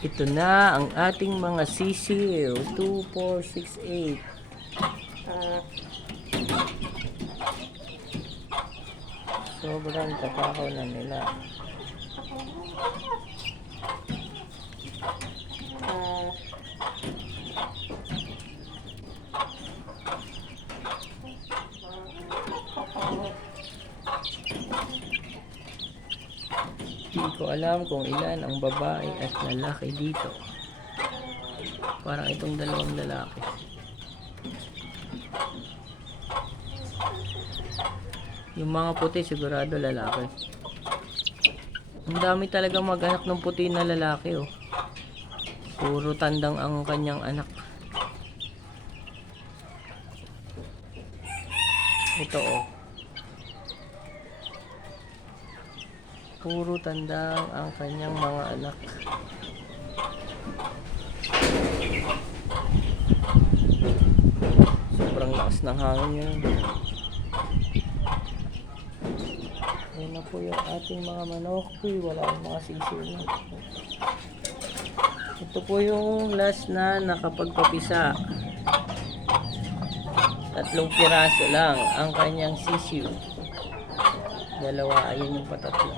Ito na ang ating mga sisiw. 2, 4, 6, 8. Sobrang takaw na nila. Hindi ko alam kung ilan ang babae at lalaki dito. Parang itong dalawang lalaki. Yung mga puti sigurado lalaki. Ang dami talaga mag-anak ng puti na lalaki, oh. Puro tandang ang kanyang anak. Ito, oh. Puro tandang ang kanyang mga anak. Sobrang lakas ng hangin yun. Ayan na po yung ating mga manok. Uy, wala ang mga sisiw na. Ito po yung last na nakapagpapisa. 3 piraso lang ang kanyang sisiw. 2, ayun yung patatlo.